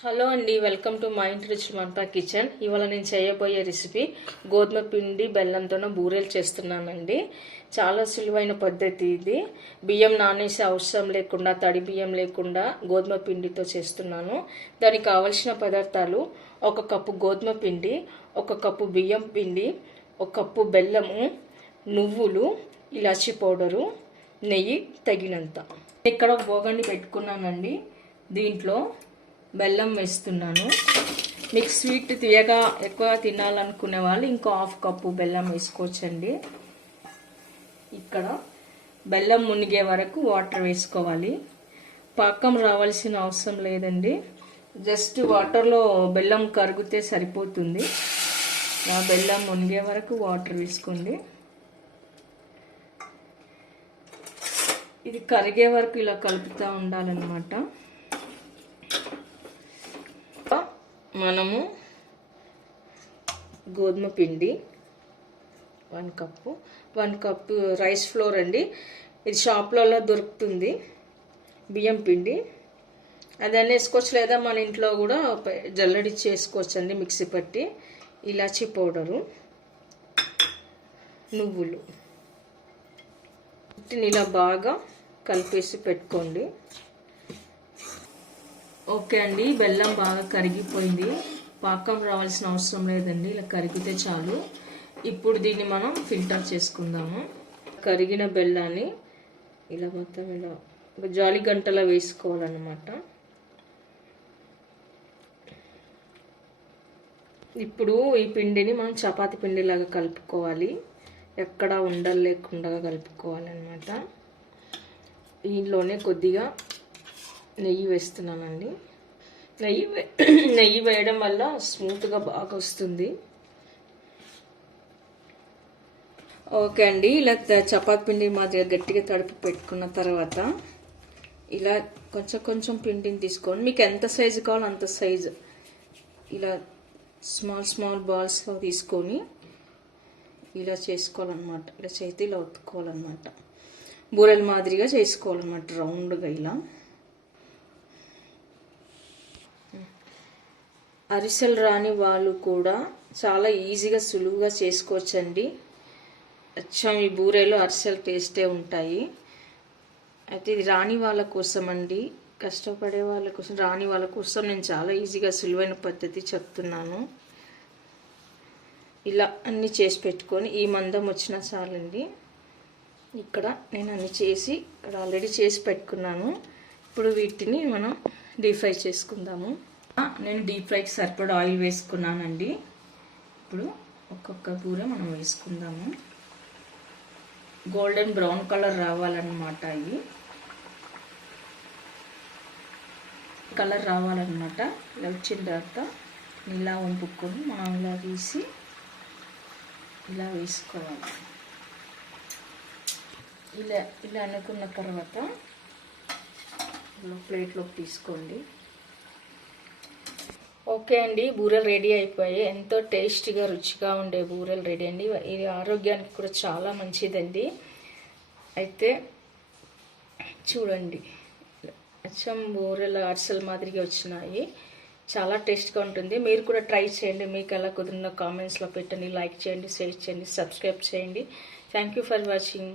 Hello అండి, welcome to my ఇంటి రుచి మంపా కిచెన్. ఇవాళ నేను చేయబోయే రెసిపీ గోధుమ పిండి బెల్లంతో బూరెలు చేస్తున్నానండి. చాలా సులువైన పద్ధతి ఇది. బియ్యం నానేసే అవసరం లేకుండా, తడి బియ్యం లేకుండా గోధుమ పిండితో చేస్తున్నాను. దానికి కావలసిన పదార్థాలు: 1 కప్పు గోధుమ పిండి, 1 కప్పు బియ్యం పిండి, 1 కప్పు బెల్లము, నువ్వులు, ఇలాచి పౌడరు, నెయ్యి తగినంత. ఇక్కడ బోగండి పెట్టుకున్నానండి. దీంట్లో బెల్లం వేస్తున్నాను. మీకు స్వీట్ తీయగా ఎక్కువ తినాలనుకునే వాళ్ళు ఇంకో 1/2 కప్పు బెల్లం వేసుకోవచ్చండి. ఇక్కడ బెల్లం మునిగే వరకు వాటర్ వేసుకోవాలి. పాకం రావాల్సిన అవసరం లేదండి, జస్ట్ వాటర్లో బెల్లం కరిగితే సరిపోతుంది. బెల్లం మునిగే వరకు వాటర్ వేసుకోండి. ఇది కరిగే వరకు ఇలా కలుపుతూ ఉండాలన్నమాట. మనము గోధుమ పిండి 1 కప్పు రైస్ ఫ్లోర్ అండి. ఇది షాప్లలో దొరుకుతుంది. బియ్యం పిండి అదన్నీ వేసుకోవచ్చు, లేదా మన ఇంట్లో కూడా జల్లడి చేసుకోవచ్చు అండి, మిక్సీ పట్టి. ఇలాచీ పౌడరు, నువ్వులు, ఇలా బాగా కలిపేసి పెట్టుకోండి. ఓకే అండి, బెల్లం బాగా కరిగిపోయింది. పాకం రావాల్సిన అవసరం లేదండి, ఇలా కరిగితే చాలు. ఇప్పుడు దీన్ని మనం ఫిల్టర్ చేసుకుందాము. కరిగిన బెల్లాన్ని ఇలా మొత్తం ఇలా జాలి గంటలో వేసుకోవాలన్నమాట. ఇప్పుడు ఈ పిండిని మనం చపాతీ పిండిలాగా కలుపుకోవాలి. ఎక్కడ ఉండలు లేకుండా కలుపుకోవాలన్నమాట. దీనిలోనే కొద్దిగా నెయ్యి వేస్తున్నానండి. నెయ్యి వేయడం వల్ల స్మూత్గా బాగా వస్తుంది. ఓకే అండి, ఇలా చపాతీ పిండి మాదిరిగా గట్టిగా తడిపి పెట్టుకున్న తర్వాత ఇలా కొంచెం కొంచెం పిండిని తీసుకొని, మీకు ఎంత సైజు కావాలో అంత సైజు ఇలా స్మాల్ బాల్స్లో తీసుకొని ఇలా చేసుకోవాలన్నమాట. ఇలా చేతి ఇలా ఒత్తుకోవాలన్నమాట. బూరెల మాదిరిగా చేసుకోవాలన్నమాట, రౌండ్గా ఇలా. అరిసెలు రాని వాళ్ళు కూడా చాలా ఈజీగా సులువుగా చేసుకోవచ్చండి. అచ్చం ఈ బూరెలు అరిసెలు టేస్టే ఉంటాయి. అయితే ఇది రాని వాళ్ళ కోసం అండి, కష్టపడే వాళ్ళ కోసం, రాని వాళ్ళ కోసం నేను చాలా ఈజీగా సులువైన పద్ధతి చెప్తున్నాను. ఇలా అన్నీ చేసి పెట్టుకొని ఈ మందం వచ్చినా చాలండి. ఇక్కడ నేను అన్నీ చేసి ఇక్కడ ఆల్రెడీ చేసి పెట్టుకున్నాను. ఇప్పుడు వీటిని మనం డీప్ ఫ్రై చేసుకుందాము. నేను డీప్ ఫ్రైకి సరిపడా ఆయిల్ వేసుకున్నానండి. ఇప్పుడు ఒక్కొక్క బూర మనం వేసుకుందాము. గోల్డెన్ బ్రౌన్ కలర్ రావాలన్నమాట. ఇవి కలర్ రావాలన్నమాట. ఇలా వచ్చిన తర్వాత ఇలా వంపుకొని మనం ఇలా తీసి ఇలా వేసుకోవాలి. ఇలా అనుకున్న తర్వాత ప్లేట్లోకి తీసుకోండి. ఓకే అండి, బూరెలు రెడీ అయిపోయాయి. ఎంతో టేస్టీగా రుచిగా ఉండే బూరెలు రెడీ అండి. ఇది ఆరోగ్యానికి కూడా చాలా మంచిదండి. అయితే చూడండి, అచ్చం బూరెలు అరిసెల మాదిరిగా వచ్చినాయి. చాలా టేస్ట్గా ఉంటుంది. మీరు కూడా ట్రై చేయండి. మీకు ఎలా కుదిరిన కామెంట్స్లో పెట్టండి. లైక్ చేయండి, షేర్ చేయండి, సబ్స్క్రైబ్ చేయండి. Thank you for watching.